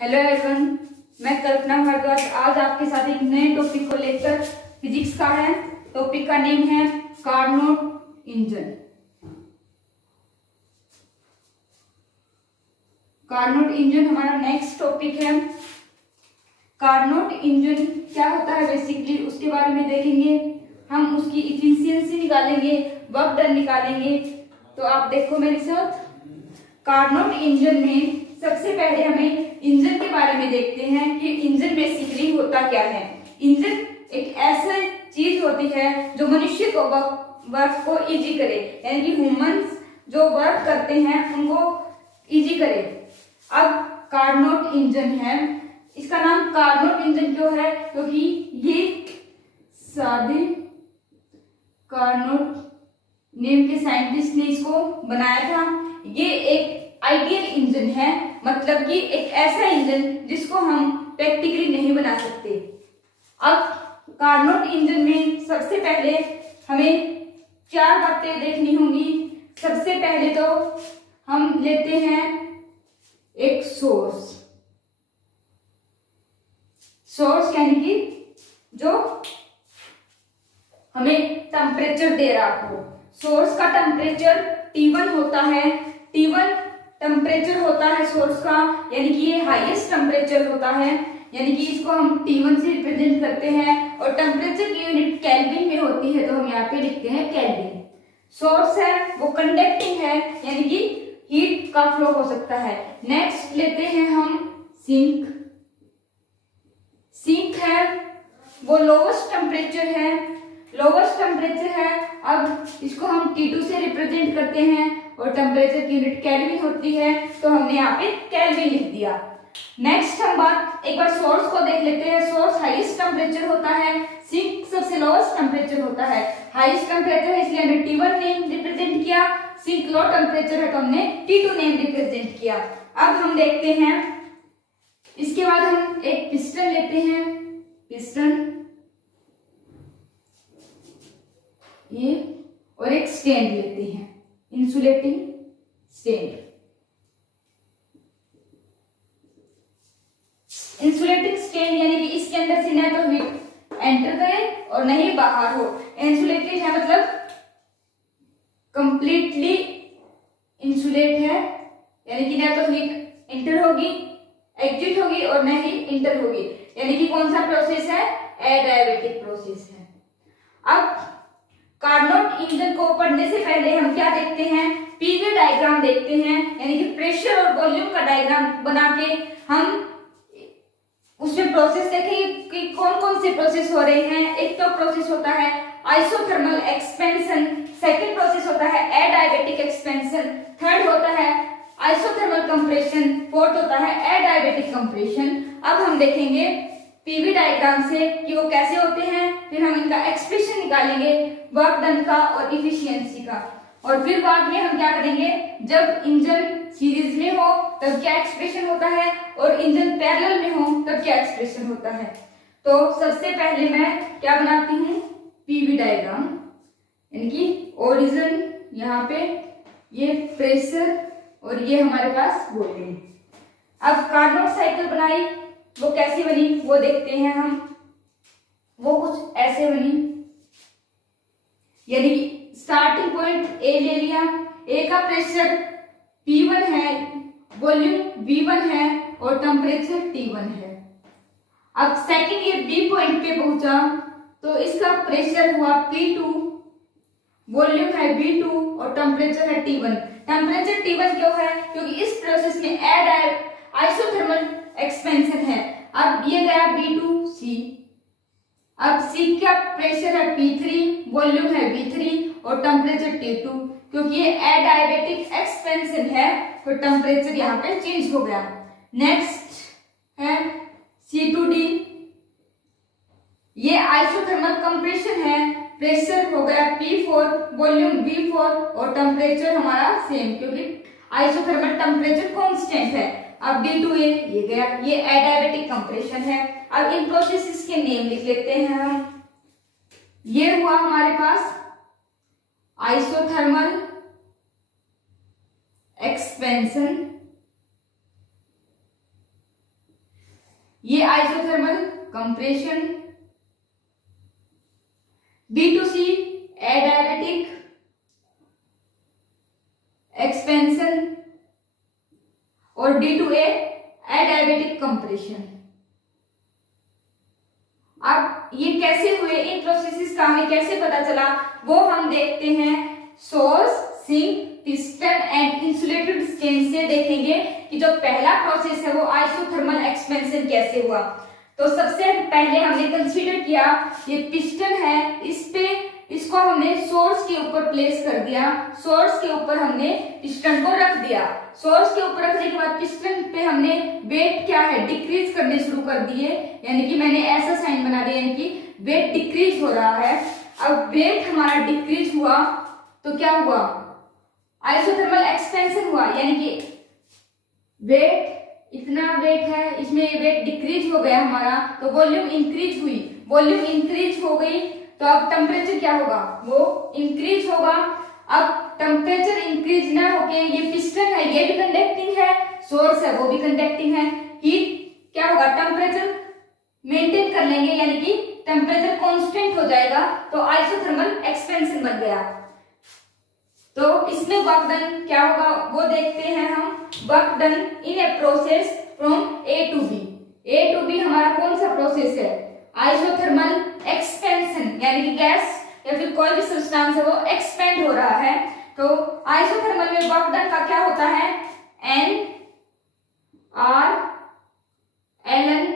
Hello everyone, मैं कल्पना भारद्वाज आज आपके साथ एक नए टॉपिक को लेकर फिजिक्स का है। टॉपिक का नेम है कार्नोट इंजन। कार्नोट इंजन हमारा नेक्स्ट टॉपिक है। कार्नोट इंजन क्या होता है बेसिकली उसके बारे में देखेंगे। हम उसकी इफिशियंसी निकालेंगे, वर्क डन निकालेंगे। तो आप देखो मेरे साथ, कार्नोट इंजन में सबसे पहले हमें इंजन के बारे में देखते हैं कि इंजन बेसिकली होता क्या है। इंजन एक ऐसी चीज होती है जो मनुष्य को वर्क को इजी करे, यानी कि ह्यूमंस जो वर्क करते हैं उनको इजी करे। अब कार्नोट इंजन है, इसका नाम कार्नोट इंजन क्यों है? क्योंकि ये सादे कार्नोट नेम के साइंटिस्ट ने इसको बनाया था। ये एक आइडियल इंजन है, मतलब कि एक ऐसा इंजन जिसको हम प्रैक्टिकली नहीं बना सकते। अब कार्नोट इंजन में सबसे पहले हमें चार बातें देखनी होंगी। सबसे पहले तो हम लेते हैं एक सोर्स यानी कि जो हमें टेम्परेचर दे रहा हो। सोर्स का टेम्परेचर T1 होता है। T1 टेम्परेचर होता है सोर्स का, यानी कि ये हाईएस्ट टेम्परेचर होता है, यानी कि इसको हम T1 से रिप्रेजेंट करते हैं। और टेम्परेचर की यूनिट केल्विन में होती है, तो हम यहाँ पे लिखते हैं केल्विन। सोर्स है वो कंडक्टिंग है, यानी कि हीट का फ्लो हो सकता है। नेक्स्ट लेते हैं हम सिंक है वो लोवेस्ट टेम्परेचर है। अब इसको हम T2 से रिप्रेजेंट करते हैं और टेम्परेचर की यूनिट केल्विन होती है, तो हमने यहाँ पे केल्विन लिख दिया। नेक्स्ट हम एक बार सोर्स को देख लेते हैं। सोर्स हाईएस्ट टेम्परेचर होता है, सिंक सबसे लोवेस्ट टेम्परेचर होता है। हाईएस्ट टेम्परेचर है इसलिए हमने T1 नेम रिप्रेजेंट किया, सिंक लो टेम्परेचर है तो हमने T2 नेम रिप्रेजेंट किया। अब हम देखते हैं, इसके बाद हम एक पिस्टन लेते हैं। पिस्टन ये और एक स्टैंड लेते हैं, इंसुलेटिंग स्टैंड। इंसुलेटिंग स्टैंड यानी कि इसके अंदर से न तो हीट एंटर करे और न ही बाहर हो। इंसुलेटेड है मतलब कंप्लीटली इंसुलेट है, यानी कि न तो हीट एंटर होगी, एग्जिट होगी और न ही इंटर होगी। यानी कि कौन सा प्रोसेस है? एडियाबैटिक प्रोसेस है। अब कार्नोट इंजन को पढ़ने से पहले हम क्या देखते हैं? पीवी डायग्राम देखते हैं, यानी कि प्रेशर और वॉल्यूम का डायग्राम बना के हम उसमें प्रोसेस देखेंगे कि कौन कौन से प्रोसेस हो रहे हैं। एक तो प्रोसेस होता है आइसोथर्मल एक्सपेंशन, सेकंड प्रोसेस होता है एडियाबैटिक एक्सपेंशन, थर्ड होता है आइसोथर्मल कंप्रेशन, फोर्थ होता है एडियाबैटिक कंप्रेशन। अब हम देखेंगे पीवी डायग्राम से कि वो कैसे होते हैं, फिर हम इनका एक्सप्रेशन निकालेंगे, वर्क डन का और इफिशियंसी का। और फिर बाद में हम क्या करेंगे, जब इंजन सीरीज में हो तब क्या एक्सप्रेशन होता है और इंजन पैरेलल में हो तब क्या एक्सप्रेशन होता है। तो सबसे पहले मैं क्या बनाती हूँ? पीवी डायग्राम, यानी कि ओरिजिन, यहाँ पे ये प्रेशर और ये हमारे पास वॉल्यूम। अब कार्नोट साइकिल बनाई, वो कैसी बनी वो देखते हैं हम। वो कुछ ऐसे बनी, यानी स्टार्टिंग पॉइंट ए ले लिया, ए का प्रेशर P1 है, वॉल्यूम V1 है और टेम्परेचर T1 है। अब सेकंड ये B पॉइंट पे पहुंचा तो इसका प्रेशर हुआ P2, वॉल्यूम है V2 और टेम्परेचर है T1। टेम्परेचर T1 क्यों है? क्योंकि इस प्रोसेस में आइसोथर्मल एक्सपेंशन है। अब ये गया B2C। अब C का प्रेशर है P3, वॉल्यूम है V3 और टेम्परेचर T2। क्योंकि ये एडियाबैटिक एक्सपेंशन है तो टेम्परेचर यहाँ पे चेंज हो गया। नेक्स्ट है C2D, ये आइसोथर्मल कंप्रेशन है, प्रेशर हो गया P4, वॉल्यूम V4 और टेम्परेचर हमारा सेम, क्योंकि आइसोथर्मल टेम्परेचर कांस्टेंट है। अब D2A ये गया, ये एडियाबैटिक कंप्रेशन है। अब इन प्रोसेसेस के नेम लिख लेते हैं हम। ये हुआ हमारे पास आइसोथर्मल एक्सपेंशन, ये आइसोथर्मल कंप्रेशन, B2C एडायरेटिक एक्सपेंशन और D2A एडायरेटिक कंप्रेशन। अब ये कैसे हुए, इन प्रोसेसेस का हमें कैसे पता चला, वो हम देखते हैं source, sink, piston and insulated stand से देखेंगे कि जो पहला प्रोसेस है वो आइसोथर्मल एक्सपेंशन कैसे हुआ। तो सबसे पहले हमने कंसीडर किया ये पिस्टन है, इसको हमने सोर्स के ऊपर प्लेस कर दिया, सोर्स के ऊपर हमने पिस्टन को रख दिया। सोर्स के ऊपर रखने के बाद पिस्टन पे हमने वेट क्या है डिक्रीज करने शुरू कर दिए, यानी कि मैंने ऐसा साइन बना दिया, यानी कि वेट डिक्रीज हो रहा है। अब वेट हमारा डिक्रीज हुआ तो क्या हुआ, आइसोथर्मल एक्सपेंशन हुआ, यानी कि वेट, इतना वेट है, इसमें वेट डिक्रीज हो गया हमारा, तो वॉल्यूम इंक्रीज हुई, वॉल्यूम इंक्रीज हो गई तो अब टेम्परेचर क्या होगा, वो इंक्रीज होगा। अब टेम्परेचर इंक्रीज ना होके ये पिस्टन है, ये भी कंडक्टिंग है, सोर्स है वो भी कंडक्टिंग है, हीट क्या होगा, टेम्परेचर मेंटेन कर लेंगे, यानी कि टेम्परेचर कांस्टेंट हो जाएगा, तो आइसोथर्मल एक्सपेंशन बन गया। तो इसमें वर्क डन क्या होगा वो देखते हैं हम। Work done in a process from A to B। A to B हमारा कौन सा प्रोसेस है, आइसोथर्मल एक्सपेंशन, यानी कि गैस या फिर कोई भी सब्सटेंस है वो एक्सपेंड हो रहा है। तो आइसोथर्मल में वर्क डन का क्या होता है, N R ln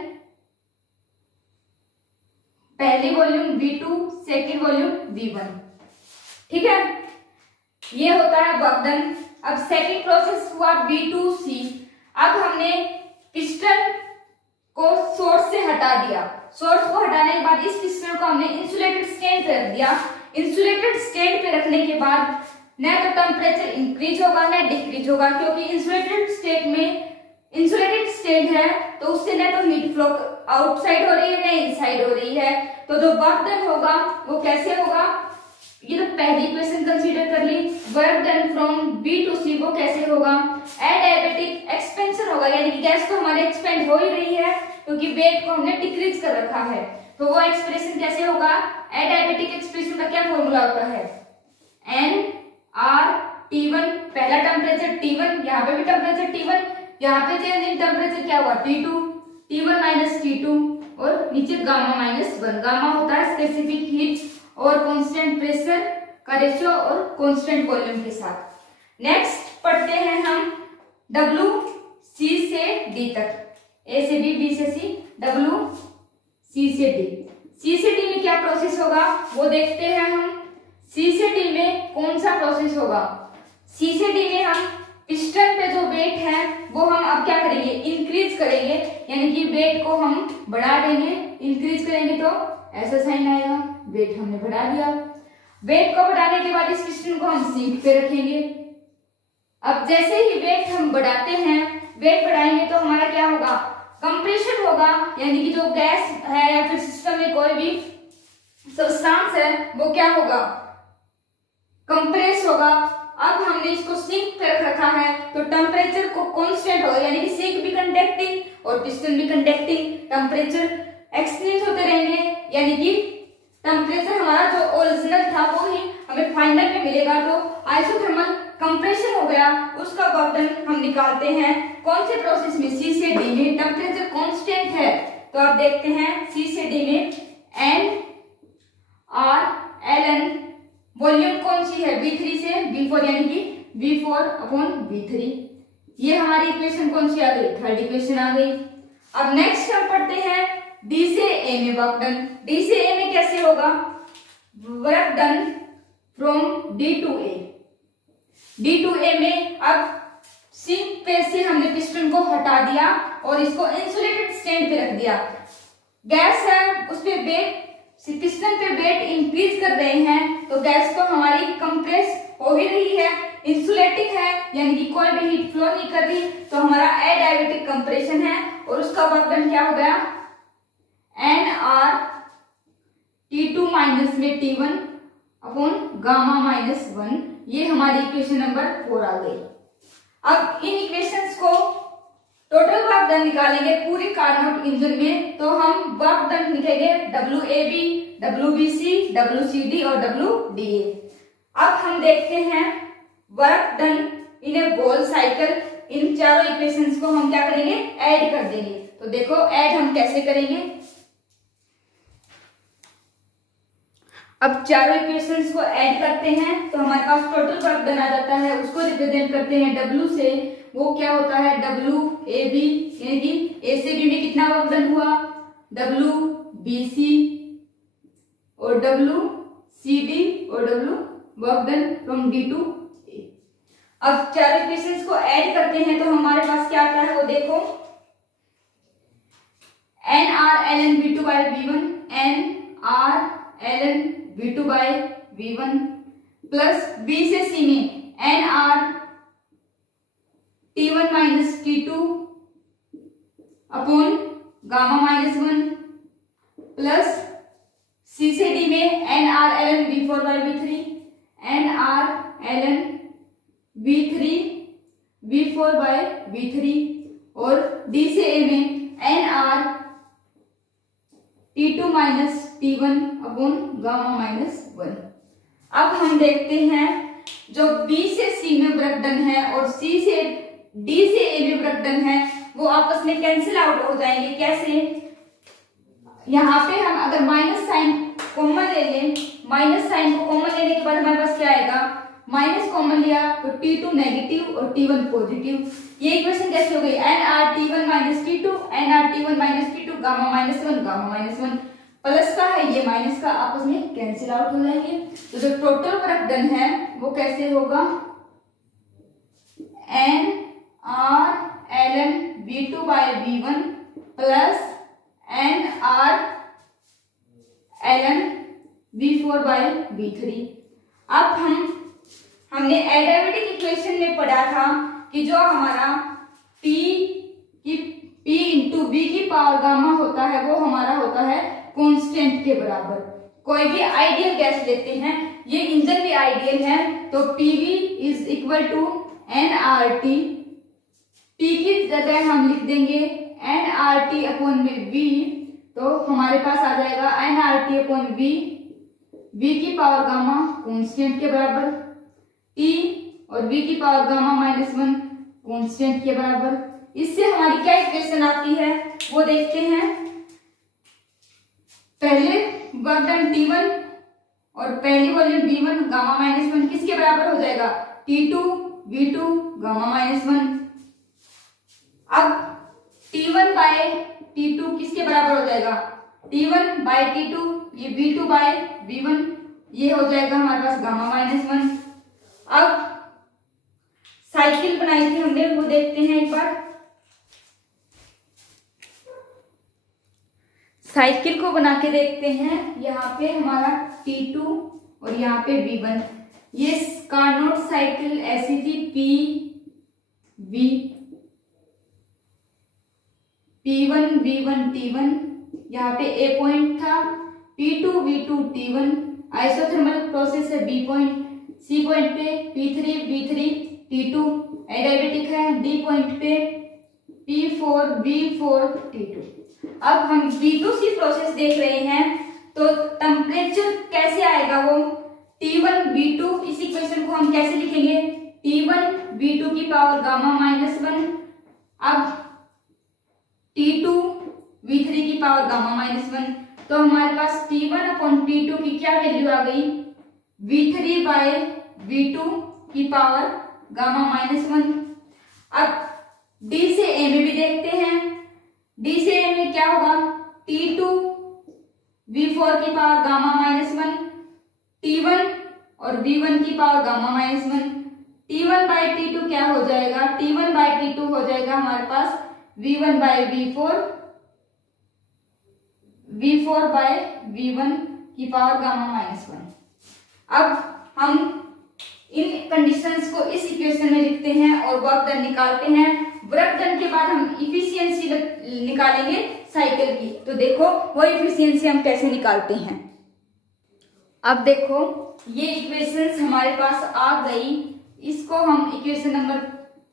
पहली volume V2, second volume V1, ठीक है, ये होता है वर्क डन। अब सेकेंड प्रोसेस हुआ B2C। अब हमने पिस्टन को सोर्स से हटा दिया, सोर्स को हटाने के बाद इस पिस्टन को हमने इंसुलेटेड स्टैंड पे रख दिया। इंसुलेटेड स्टैंड पे रखने के बाद न तो टेम्परेचर इंक्रीज होगा न डिक्रीज होगा, क्योंकि इंसुलेटेड स्टेट में, इंसुलेटेड स्टेट है तो उससे न तो हीट फ्लो आउटसाइड हो रही है न इनसाइड हो रही है। तो जो वर्क डन होगा वो कैसे होगा, ये तो पहली इक्वेशन कंसीडर कर ली, work done from B to C वो कैसे होगा, एडियाबेटिक एक्सपेंशन होगा, यानी कि गैस तो हमारे एक्सपेंड हो ही रही है क्योंकि वेट को हमने डिक्रीज कर रखा है। तो वो एक्सप्रेशन कैसे होगा, एडियाबेटिक एक्सप्रेशन का क्या फॉर्मूला होता है, NRT1, पहला टेम्परेचर T1, यहाँ पे भी टेम्परेचर T1, यहाँ पे चेंज इन टेम्परेचर क्या हुआ T2, T1 माइनस T2 और नीचे गामा माइनस 1। गामा होता है स्पेसिफिक हीट और कांस्टेंट प्रेशर का रेशियो और कांस्टेंट वॉल्यूम के साथ। नेक्स्ट पढ़ते हैं हम W C से D तक, A से B, B से C, W C से D। C से D में क्या प्रोसेस होगा वो देखते हैं हम। C से D में कौन सा प्रोसेस होगा, C से D में हम पिस्टन पे जो वेट है वो हम अब क्या करेंगे, इंक्रीज करेंगे, यानी कि वेट को हम बढ़ा देंगे। इंक्रीज करेंगे तो ऐसा साइन आएगा, वेट हमने बढ़ा दिया। वेट को बढ़ाने के बाद इस पिस्टन को हम सिंक पे रखेंगे। अब जैसे ही वेट हम बढ़ाते हैं, वेट बढ़ाएंगे तो हमारा क्या होगा, कंप्रेशन होगा, यानी कि जो गैस है या फिर सिस्टम में कोई भी सब्सटेंस है वो क्या होगा, कंप्रेस होगा। अब हमने इसको सिंक पे रख रखा है तो टेम्परेचर को कांस्टेंट होगा, यानी कि सिंक भी कंडक्टिंग और पिस्टन भी कंडक्टिंग, टेम्परेचर एक्सचेंज होते रहेंगे, यानी कि टेम्परेचर हमारा जो ओरिजिनल था वो ही हमें फाइनल में मिलेगा। तो आइसोथर्मल कंप्रेशन हो गया, उसका वर्क डन हम निकालते हैं कौन से प्रोसेस में, C से D में। टेम्परेचर कांस्टेंट है तो आप देखते हैं C से D में NR ln वॉल्यूम कौन सी है, V3 से V4, यानी कि V4/V3। ये हमारी इक्वेशन कौन सी आ गई, थर्ड इक्वेशन आ गई। अब नेक्स्ट हम पढ़ते हैं D से A में वर्क डन। D से A में कैसे होगा, work done from D to A। D to A में अब सिंक पे से हमने पिस्टन को हटा दिया और इसको इंसुलेटेड स्टैंड पे रख दिया। गैस है उस पे वेट, पिस्टन पे वेट इंक्रीज कर रहे हैं तो गैस तो हमारी कंप्रेस हो ही रही है, इंसुलेटिंग है, यानी कि कोई भी हीट फ्लो नहीं कर रही, तो हमारा एडायबेटिक कंप्रेशन है और उसका वर्क डन क्या हो गया, NR T2 माइनस में T1 अपॉन गामा माइनस 1। ये हमारी इक्वेशन नंबर 4 आ गई। अब इन इक्वेशंस को टोटल वर्क डन निकालेंगे पूरी कार्नोट इंजन में, तो हम वर्क डन लिखेंगे WAB, WBC, WCD और WDA। अब हम देखते हैं वर्क डन इन ए बोल साइकिल। इन चारों इक्वेशंस को हम क्या करेंगे, ऐड कर देंगे। तो देखो ऐड हम कैसे करेंगे। अब चारों इक्वेशंस को ऐड करते हैं तो हमारे पास टोटल वर्क डन आ जाता है। उसको रिप्रेजेंट करते हैं W से, वो क्या होता है WAB, यानी कि A से B में कितना वर्क डन हुआ, WBC और WCD और W work done from D to A। अब चार इक्वेशंस को ऐड करते हैं तो हमारे पास क्या आता है वो देखो, NR ln V2 by V1, NR ln V2 by V1 plus B से C में NR T1 minus T2 upon gamma minus 1 plus C से D में NR ln V4 by V3, NR ln V4 by V3 और D से A में NR T2 minus T1 upon gamma minus 1। अब हम देखते हैं जो B से C में वर्क डन है और C से D से A में वर्क डन है वो आपस में कैंसिल आउट हो जाएंगे। कैसे, यहाँ पे हम अगर माइनस साइन कॉमन ले लें, माइनस साइन को कॉमन लेने के बाद हमारे पास क्या आएगा, माइनस कॉमन लिया तो T2 नेगेटिव और T1 पॉजिटिव। ये इक्वेशन कैसी हो गई, NR T1 minus T2, NR T1 minus T2, gamma minus 1, gamma minus 1। Plus का है ये माइनस का, आपस में कैंसिल आउट हो जाएंगे। तो जो टोटल वर्क डन है वो कैसे होगा, NR ln V2 by V1 plus NR ln V4 by V3। अब हमने एडिटिव इक्वेशन में पढ़ा था कि जो हमारा P इंटू B की पावर गामा होता है वो हमारा होता है कांस्टेंट के बराबर। कोई भी आइडियल गैस लेते हैं, ये इंजन भी आइडियल है, तो PV is equal to nRT। P की जगह हम लिख देंगे nRT अपॉन में V, तो हमारे पास आ जाएगा nRT अपॉन V, V की पावर गामा कांस्टेंट के बराबर, T और V की पावर गामा माइनस 1 कांस्टेंट के बराबर। इससे हमारी क्या इक्वेशन आती है वो देखते हैं। पहले वर्क डन T1 और पहली वॉल्यूम V1 गामा माइनस 1 किसके बराबर हो जाएगा, T2 V2 गामा माइनस 1। अब T1 बाय T2 किसके बराबर हो जाएगा, T1 बाय T2, ये V2 बाय V1, ये हो जाएगा हमारे पास गामा माइनस 1। अब साइकिल बनाई थी हमने वो देखते हैं एक बार। साइकिल को बना के देखते हैं। यहाँ पे हमारा T2 और यहाँ पे V1, ये कार्नोट साइकिल ऐसी थी P1 V1 T1, यहाँ पे A पॉइंट था, P2 V2 T1, isothermal process है B पॉइंट, C पॉइंट पे P3 V3 T2, एडियाबेटिक है D पॉइंट पे P4 V4 T2। अब हम B2C प्रोसेस देख रहे हैं तो टेम्परेचर कैसे आएगा वो, T1 V2, इस इक्वेशन को हम कैसे लिखेंगे, T1 V2 की पावर गामा माइनस 1, अब T2 V3 की पावर गामा माइनस 1, तो हमारे पास T1 अपॉन T2 की क्या वैल्यू आ गई, V3 बाय V2 की पावर गामा माइनस 1। अब D से A में भी देखते हैं, D से A में क्या होगा, T2 V4 की पावर गामा माइनस 1, T1 और V1 की power gamma minus 1, T1 bye T2 क्या हो जाएगा, T1 बाय T2 हो जाएगा हमारे पास V1 bye V4 bye V1 की पावर गामा माइनस 1। अब हम इन कंडीशंस को इस इक्वेशन में लिखते हैं और वर्क डन निकालते हैं। वर्क डन के बाद हम इफिशियंसी निकालेंगे साइकिल की, तो देखो वो इफिशियंसी हम कैसे निकालते हैं। अब देखो ये इक्वेशंस हमारे पास आ गई, इसको हम इक्वेशन नंबर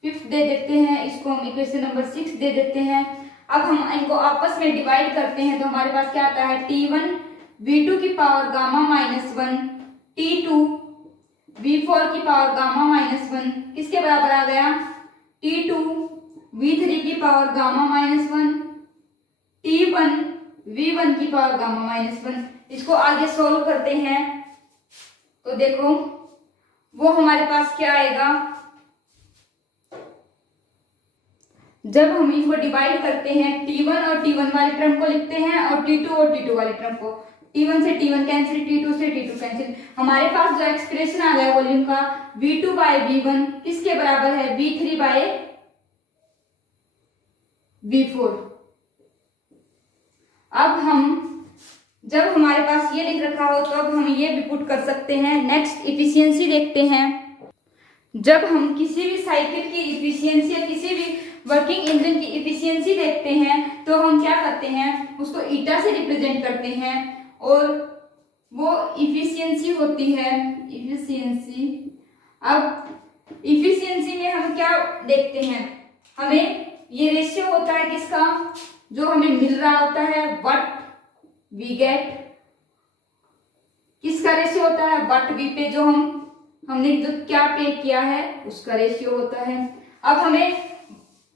5th दे देते हैं, इसको हम इक्वेशन नंबर 6 दे देते हैं। अब हम इनको आपस में डिवाइड करते हैं तो हमारे पास क्या आता है, T1 V2 की पावर गामा -1 T2 V4 की पावर गामा -1 किसके बराबर आ गया, T2 V3 की पावर गामा -1 T1 V1 की पावर गामा -1। इसको आगे सोल्व करते हैं तो देखो वो हमारे पास क्या आएगा, जब हम इनको डिवाइड करते हैं T1 और T1 वाली टर्म को लिखते हैं और T2 और T2 वाली टर्म को, T1 से T1 कैंसिल, T2 से T2 कैंसिल। हमारे पास जो एक्सप्रेशन आ गया वॉल्यूम का V2 बाय V1 किसके बराबर है, V3 बाय V4। अब हम जब हमारे पास ये लिख रखा हो तो अब हम ये भी पुट कर सकते हैं। नेक्स्ट इफिशियंसी देखते हैं। जब हम किसी भी साइकिल की इफिशियंसी या किसी भी वर्किंग इंजन की इफिशियंसी देखते हैं तो हम क्या करते हैं, उसको ईटा से रिप्रेजेंट करते हैं और वो इफिशियंसी होती है इफिशियंसी। अब इफिशियंसी में हम क्या देखते हैं, हमें ये रेशियो होता है किसका, जो हमें मिल रहा होता है व्हाट वी गेट, किसका रेशियो होता है, व्हाट वी पे, जो हमने जो क्या पे किया है उसका रेशियो होता है। अब हमें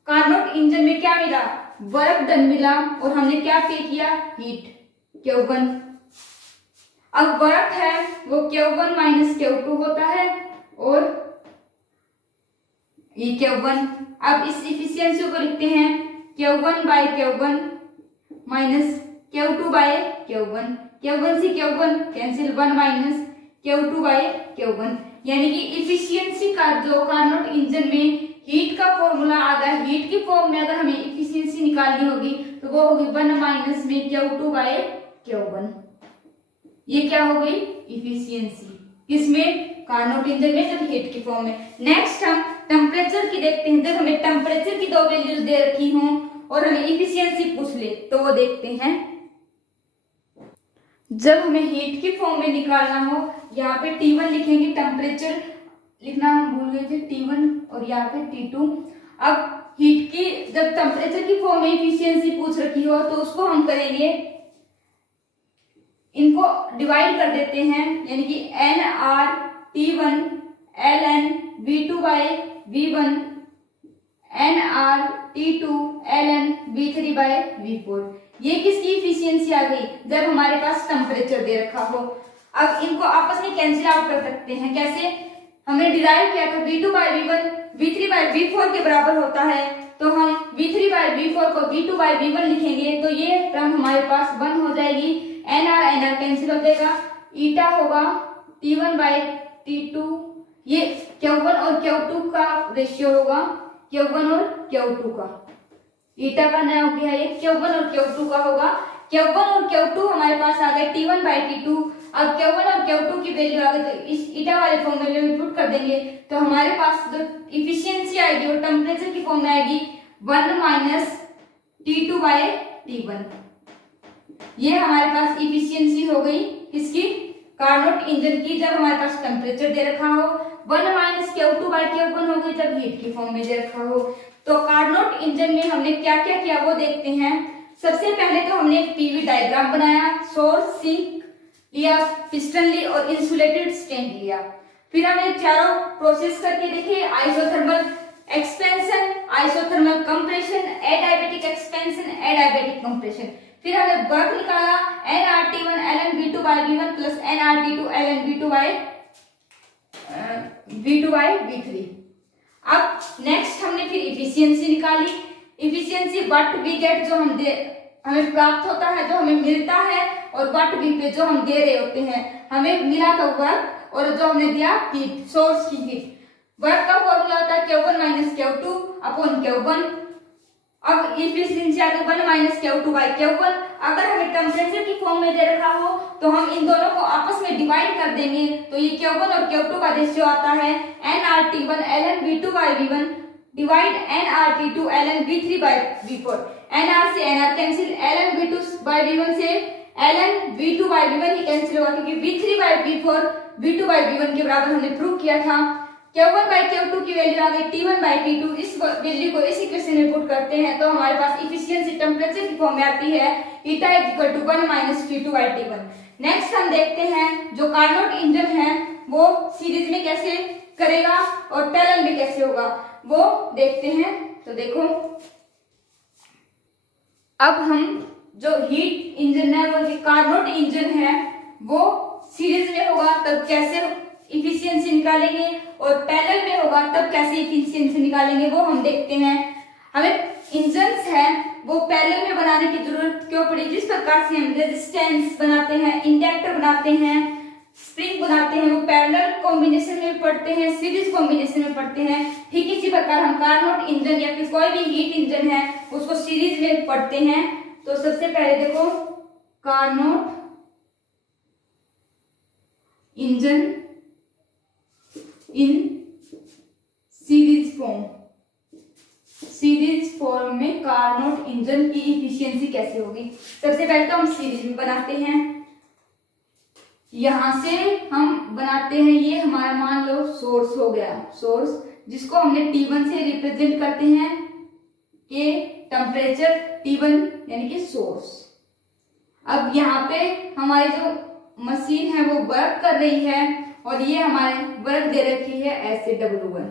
कार्नोट इंजन में क्या मिला, वर्क डन मिला और हमने क्या पे किया, हीट Q1। अब वर्क है वो Q1 माइनस Q2 होता है और ये Q1। अब इस इफिशियंसी को लिखते हैं Q1 bye Q1 minus Q2 bye Q1, Q1 से Q1 cancel, 1 minus Q2 bye Q1। यानी कि इफिशियंसी का जो कार्नोट इंजन में हीट का फॉर्मूला आ गया, हीट की फॉर्म में अगर हमें इफिशियंसी निकालनी होगी तो वो होगी 1 माइनस में Q2 बाय Q1। ये क्या हो गई इफिशियंसी, किसमें, कार्नोट इंजन में, जब हीट की फॉर्म में। नेक्स्ट हम टेम्परेचर की देखते हैं। जब हमें टेम्परेचर की 2 वैल्यूज दे रखी हों और हमें इफिशियंसी पूछ ले तो वो देखते हैं। जब हमें हीट की फॉर्म में निकालना हो, यहाँ पे T1 लिखेंगे, टेम्परेचर लिखना हम भूल गए थे, T1 और यहाँ पे T2। अब हीट की जब टेम्परेचर की फॉर्म में इफिशियंसी पूछ रखी हो तो उसको हम करेंगे, इनको डिवाइड कर देते हैं, यानी कि NR T1 ln V2 by V1 NR T2 ln V3 by V4। ये किसकी इफिशियंसी आ गई, जब हमारे पास टेम्परेचर दे रखा हो। अब इनको आपस में कैंसिल आउट कर सकते हैं, कैसे, हमने डिराइव किया था V2 by V1 V3 by V4 के बराबर होता है, तो हम V3 बाय V4 को V2 बाय V1 लिखेंगे तो ये टर्म हमारे पास 1 हो जाएगी, NR कैंसिल हो जाएगा, ईटा होगा T1 बाय T2, ये Q1 और Q2 का रेशियो होगा, Q1 और Q2 का, ईटा का नया हो गया, ये Q1 और Q2 का होगा। Q1 और Q2 हमारे पास आ गए T1 बाय T2। अब Q1 और Q2 की वैल्यू आ गई तो इस ईटा वाले फॉर्मूले में पुट कर देंगे तो हमारे पास जो इफिशियंसी आएगी वो टेम्परेचर की फॉर्म में आएगी 1 माइनस T2 बाय T1। ये हमारे पास इफिशियंसी हो गई किसकी, कार्नोट इंजन की, जब हमारे पास टेम्परेचर दे रखा हो। 1 माइनस Q2 बाय Q1 हो गई जब हीट की फॉर्म में दे रखा हो। तो कार्नोट इंजन में हमने क्या क्या किया वो देखते हैं। सबसे पहले तो हमने एक पीवी डायग्राम बनाया, सोर्स, सिंक लिया, पिस्टन ली और इंसुलेटेड स्टैंड लिया। फिर हमने चारों प्रोसेस करके देखे, isothermal expansion, isothermal compression, adiabatic expansion, adiabatic compression. फिर हमने वर्क निकाला nRT1 ln V2 by V1 plus nRT2 ln V2 by V3। अब नेक्स्ट हमने फिर इफिशियंसी निकाली, इफिशियंसी व्हाट वी गेट, जो हमें प्राप्त होता है, जो हमें मिलता है, और व्हाट वी पे, जो हम दे रहे होते हैं। हमें मिला था वर्क और जो हमने दिया हीट, सोर्स की हीट। वर्क का फॉर्मूला होता है Q1 minus Q2 upon Q1। अब इफिशियंसी आ गई 1 माइनस Q2 बाय Q1। अगर हमें टेम्परेचर की फॉर्म में दे रखा हो तो हम इन दोनों को आपस में डिवाइड कर देंगे तो ये Q1 और Q2 का रेशियो आता है nRT1 ln V2 by V1 divide nRT2 ln V3 by V4। nR से nR cancel, ln V2 by V1 से ln V2 by V1 he cancel होगा क्योंकि V3 by V4 V2 by V1 के बराबर हमने prove किया था। Q1 by Q2 की वैल्यू आ गई T1 बाई T2। इस वैल्यू को इस इक्वेशन में पुट करते हैं तो हमारे पास इफिशियंसी टेम्परेचर की फॉर्म में आती है eta equal to 1 minus T2 by T1। Next हम देखते हैं जो कार्नोट इंजन है वो सीरीज में कैसे करेगा और पैरेलल में कैसे होगा वो देखते हैं। तो देखो अब हम जो हीट इंजन है वो कार्नोट इंजन है वो सीरीज में होगा तब कैसे इफिशियंसी निकालेंगे और पैरेलल में होगा तब कैसे इफिशियंसी निकालेंगे वो हम देखते हैं। हमें इंजन्स है वो पैरेलल में बनाने की जरूरत क्यों पड़ी? जिस प्रकार से हम रेजिस्टेंस बनाते हैं, इंडक्टर बनाते हैं, स्प्रिंग बनाते हैं वो पैरेलल कॉम्बिनेशन में पढ़ते हैं, सीरीज कॉम्बिनेशन में पढ़ते हैं। ठीक इसी प्रकार हम कार्नोट इंजन या फिर कोई भी हीट इंजन है उसको सीरीज में पढ़ते हैं। तो सबसे पहले देखो Carnot engine in series form. Series form में कार्नोट इंजन की इफिशियंसी कैसे होगी? सबसे पहले तो हम सीरीज में बनाते हैं। यहां से हम बनाते हैं, ये हमारा मान लो सोर्स हो गया, सोर्स जिसको हमने T1 से रिप्रेजेंट करते हैं कि टेम्परेचर T1 यानी कि सोर्स। अब यहाँ पे हमारी जो मशीन है वो वर्क कर रही है और ये हमारे वर्क दे रखी है ऐसे W1।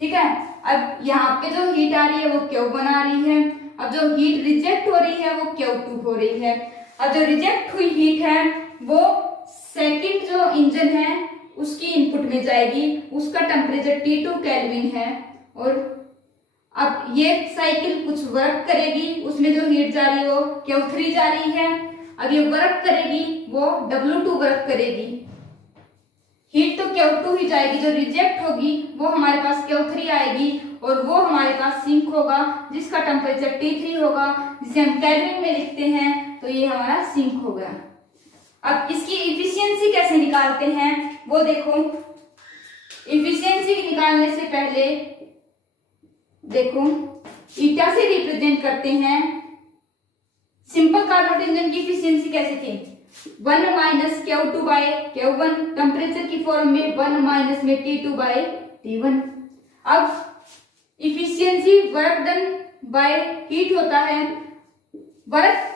ठीक है, अब यहाँ पे जो हीट आ रही है वो Q1 आ रही है। अब जो हीट रिजेक्ट हो रही है वो Q2 हो रही है। अब जो रिजेक्ट हुई हीट है वो सेकंड जो इंजन है उसकी इनपुट में जाएगी, उसका टेम्परेचर T2 केल्विन है। और अब ये साइकिल कुछ वर्क करेगी, उसमें जो हीट जा रही है वो Q3 जा रही है। अब ये वर्क करेगी वो W2 वर्क करेगी, हीट तो Q2 ही जाएगी, जो रिजेक्ट होगी वो हमारे पास Q3 आएगी और वो हमारे पास सिंक होगा जिसका टेम्परेचर T3 होगा, जिसे हम केल्विन में लिखते हैं। तो ये हमारा सिंक हो गया। अब इसकी इफिशियंसी कैसे निकालते हैं वो देखो। इफिशियंसी निकालने से पहले देखो ईटा से रिप्रेजेंट करते हैं। सिंपल कार्नोट इंजन की इफिशियंसी कैसे थी? 1 minus Q2 by Q1, temperature की फॉर्म में 1 माइनस में T2 बाई T1। अब efficiency work done by heat होता है। वर्क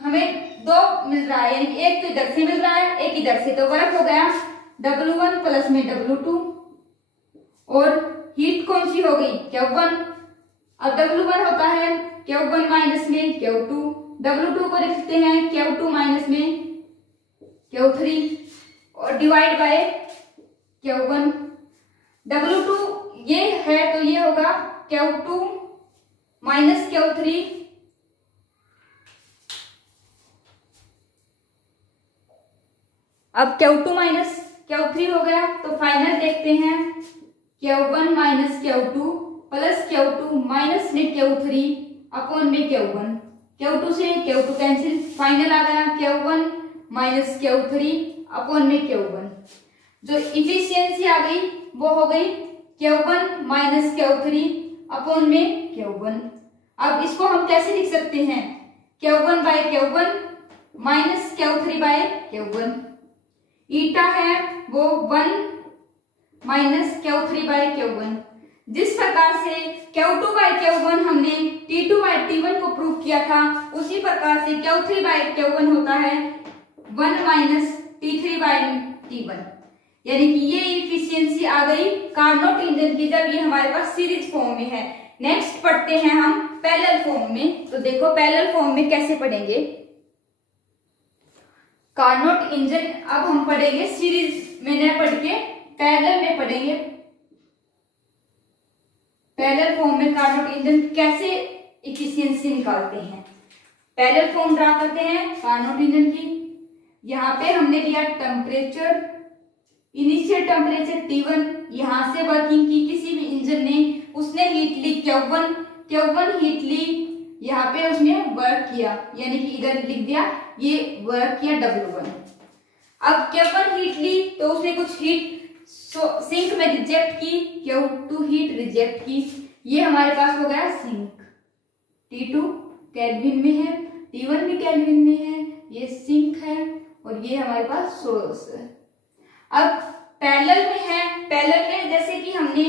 हमें दो मिल रहा है, यानी एक तो इधर से मिल रहा है एक इधर से, तो वर्क हो गया W1 प्लस में W2 और हीट कौन सी हो गई? Q1। अब W1 होता है Q1 माइनस में Q2, W2 को लिखते हैं Q2 माइनस में Q3 और डिवाइड बाय Q1। W2 ये है तो ये होगा Q2 माइनस Q3 अब Q2 माइनस Q3 हो गया तो फाइनल देखते हैं Q1 minus Q2 plus Q2 minus में Q3 अपॉन में Q1। Q2 से Q2 कैंसिल, फाइनल आ गया Q1 माइनस Q3 अपॉन में Q1। जो इफिशियंसी आ गई वो हो गई Q1 माइनस Q3 अपॉन में Q1। अब इसको हम कैसे लिख सकते हैं? Q1 bye Q1 minus Q3 bye Q1। ईटा है वो 1 माइनस Q3 बाय Q1। जिस प्रकार से Q2 बाय Q1 हमने T2 बाय T1 को प्रूव किया था, उसी प्रकार से Q3 बाय Q1 होता है 1 माइनस T3 बाय T1। यानी कि ये इफिशियंसी आ गई कार्नोट इंजन की जब ये हमारे पास सीरीज फॉर्म में है। नेक्स्ट पढ़ते हैं हम पैरेलल फॉर्म में। तो देखो पैरेलल फॉर्म में कैसे पढ़ेंगे कार्नोट इंजन। अब हम पढ़ेंगे सीरीज में न पढ़ के पैरेलल में पढ़ेंगे। पैरेलल फॉर्म में कार्नोट इंजन कैसे इफिशियंसी निकालते हैं। पैरेलल फॉर्म ड्रा करते हैं कार्नोट इंजन की। यहाँ पे हमने लिया टेम्परेचर, इनिशियल टेम्परेचर T1, यहां से वर्किंग की किसी भी इंजन ने, उसने हीट ली Q1 हीट ली, यहाँ पे उसने वर्क किया, यानी कि इधर लिख दिया ये वर्क किया W1। अब Q1 हीट ली तो उसने कुछ हीट सिंक में रिजेक्ट की, Q2 हीट रिजेक्ट की, ये हमारे पास हो गया सिंक। T2 केल्विन में है, T1 भी केल्विन में है, ये सिंक है और ये हमारे पास सोर्स है। अब पैरेलल में है, पैरेलल में जैसे कि हमने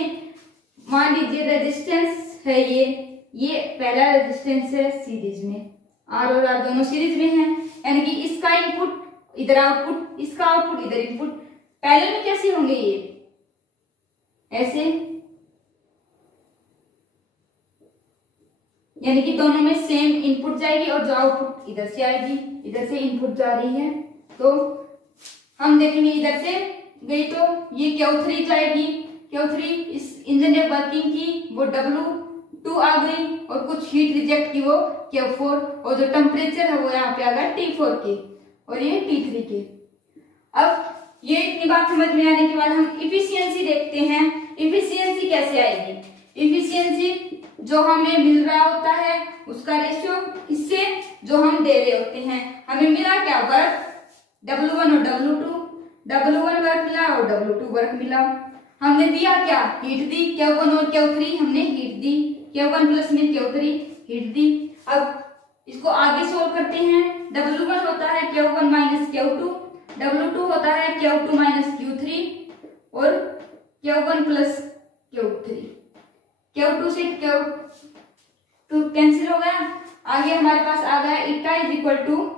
मान लीजिए रेजिस्टेंस है, ये पहला रेजिस्टेंस है सीरीज में, आर और आर दोनों सीरीज में है, यानी कि इसका इनपुट इधर आउटपुट, इसका आउटपुट इधर इनपुट। पैरेलल में कैसे होंगे ये, ऐसे, यानी कि दोनों में सेम इनपुट जाएगी और जो आउटपुट इधर से आएगी, इधर से इनपुट जा रही है, तो हम देखेंगे इधर से गई तो ये Q3 जाएगी, Q3 इस इंजन ने वर्किंग की वो W2 आ गई, और कुछ हीट रिजेक्ट की वो Q4, और जो टेम्परेचर है वो यहाँ पे आ गया T4 के, और ये T3 के। अब ये इतनी बात समझ में आने के बाद हम इफिशियंसी देखते हैं। इफिशियंसी कैसे आएगी, इफिशियंसी जो हमें मिल रहा होता है उसका रेशियो इससे जो हम दे रहे होते हैं। हमें मिला क्या, वर्क W1 और W2, W1 वर्क मिला और W2 वर्क मिला। हमने दिया क्या, हीट दी, Q1 और Q3 हमने हीट दी, Q1 प्लस में Q3 हीट दी। अब इसको आगे सोल्व करते हैं। W1 होता है Q1 माइनस Q2, W2 होता है Q2 माइनस Q3 और Q1 प्लस Q3। Q2 से Q2 कैंसिल हो गया, आगे हमारे पास आ गया इटा इज इक्वल टू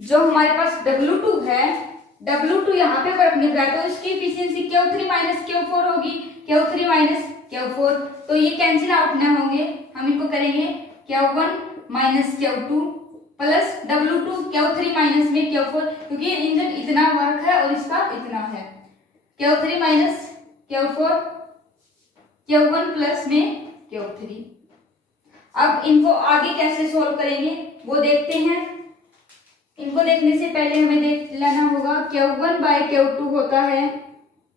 जो हमारे पास W2 है, W2 यहाँ पे वर्क मिल रहा है तो इसकी इफिशियंसी Q3 माइनस Q4 होगी, Q3 माइनस Q4, तो ये कैंसिल आउट ना होंगे। हम इनको करेंगे Q1 minus Q2 plus W2 Q3 minus में Q4, क्योंकि इंजन इतना वर्क है और इसका इतना है, Q3 minus Q4, Q1 plus में Q3। अब इनको आगे कैसे सोल्व करेंगे वो देखते हैं। इनको देखने से पहले हमें देख लेना होगा Q1 बाय Q2 होता है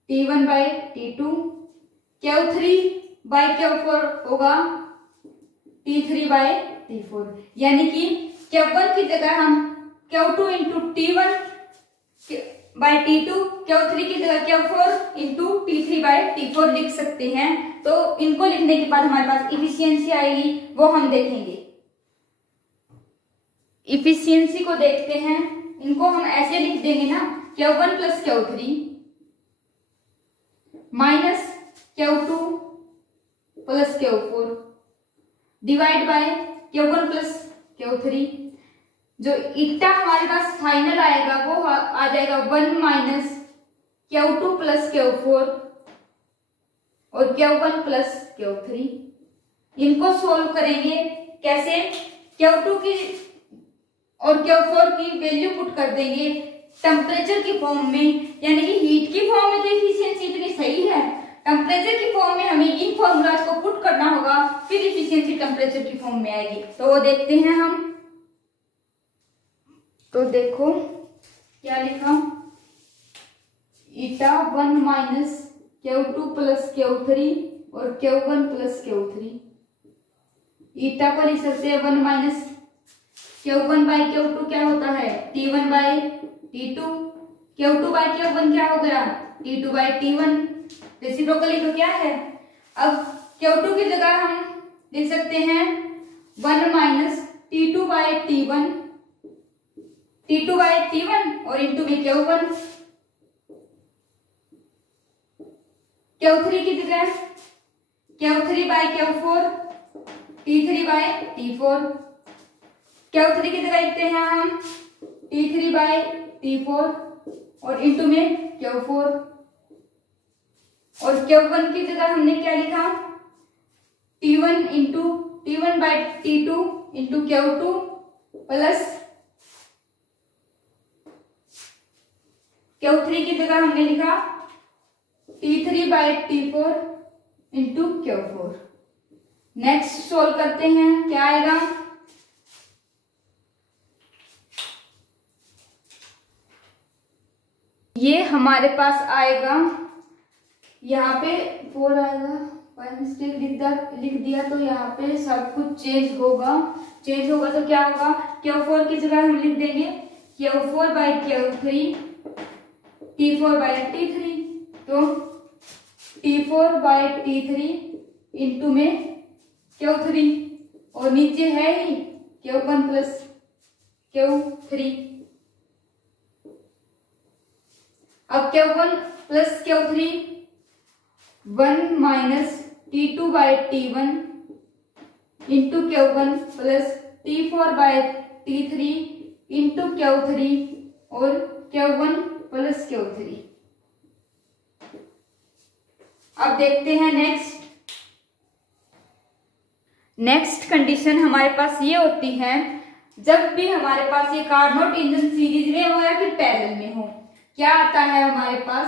T1 bye T2, Q3 bye Q4 होगा T3 बाय T4, यानी कि Q1 की जगह हम Q2 into T1 bye T2, Q3 की जगह Q4 into T3 bye T4 लिख सकते हैं। तो इनको लिखने के बाद हमारे पास इफिशियंसी आएगी, वो हम देखेंगे। इफिशियंसी को देखते हैं, इनको हम ऐसे लिख देंगे ना, Q1 plus Q3 minus Q2 plus Q4 divide by Q1 plus Q3। जो इटा हमारे पास फाइनल आएगा वो आ जाएगा 1 माइनस Q2 प्लस Q4 और Q1 प्लस Q3। इनको सोल्व करेंगे कैसे, Q2 की और Q4 की वैल्यू पुट कर देंगे टेम्परेचर की फॉर्म में, यानी कि हीट की फॉर्म में तो इफिशियंसी इतनी सही है, टेम्परेचर की फॉर्म में हमें इन फॉर्मूलाज को पुट करना होगा, फिर इफिशियंसी टेम्परेचर की फॉर्म में आएगी। तो वो देखते हैं हम। तो देखो क्या लिखा, ईटा 1 माइनस Q2 प्लस Q3 और Q1 प्लस Q3। ईटा को लिख सकते हैं 1 माइनस Q1 बाई Q2 क्या होता है T1 by T2, Q2 by Q1 क्या हो गया T2 बाई T1, रेसिप्रोकली तो क्या है। अब Q2 की जगह हम लिख सकते हैं 1 minus T2 by T1, T2 by T1 और इंटू में Q1, Q3 की जगह Q3 by Q4, T3 by T4, Q3 की जगह लिखते हैं हम T3 बाई T4 और इंटू में Q4, और Q1 की जगह हमने क्या लिखा T1 into T1 by T2 into Q2 plus Q3 की जगह हमने लिखा T3 by T4 into Q4। Next solve करते हैं, क्या आएगा, ये हमारे पास आएगा यहाँ पे 4 आएगा, बाय मिस्टेक लिख दिया तो यहाँ पे सब कुछ चेंज होगा तो क्या होगा Q4 की जगह हम लिख देंगे Q4 by Q3, T4 by T3, तो T4 बाई T3 इंटू में Q3 और नीचे है ही Q1 प्लस Q3, अब Q1 plus Q3 1 minus T2 by T1 into Q1 plus T4 by T3 into Q3 और Q1 प्लस Q3। अब देखते हैं नेक्स्ट कंडीशन हमारे पास ये होती है, जब भी हमारे पास ये कार्नोट इंजन सीरीज में हो या फिर पैरेलल में हो, क्या आता है हमारे पास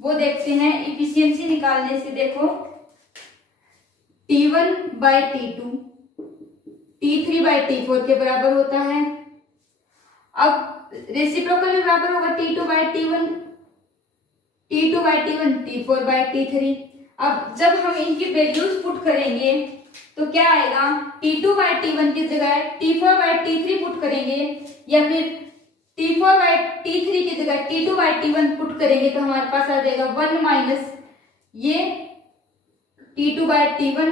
वो देखते हैं। इफिशियंसी निकालने से देखो T1 by T2 T3 by T4 के बराबर होता है। अब रेसिप्रोकल में बराबर होगा T2 by T1 T2 by T1 T4 by T3। अब जब हम इनकी वैल्यूज पुट करेंगे तो क्या आएगा, T2 बाई T1 की जगह T4 बाई T3 पुट करेंगे या फिर T4 बाई T3 की जगह T2 बाई T1 पुट करेंगे तो हमारे पास आ जाएगा 1 माइनस ये T2 बाई T1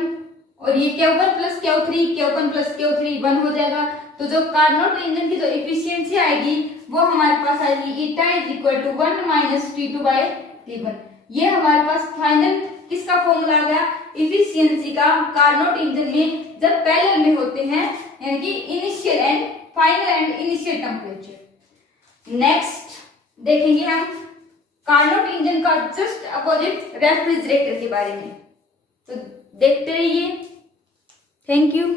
और ये Q1 प्लस Q3 1 हो जाएगा। तो जो कार्नोट इंजन की जो इफिशियंसी आएगी वो हमारे पास आएगी eta is equal to 1 minus T2 by T1। ये हमारे पास फाइनल किसका फॉर्मूला आ गया, इफिशियंसी का कार्नोट इंजन में जब पैरेलल में होते हैं, यानी कि initial and final and initial temperature. Next देखेंगे हम कार्नोट इंजन का जस्ट अपोजिट रेफ्रिजरेटर के बारे में, तो देखते रहिए। Thank you.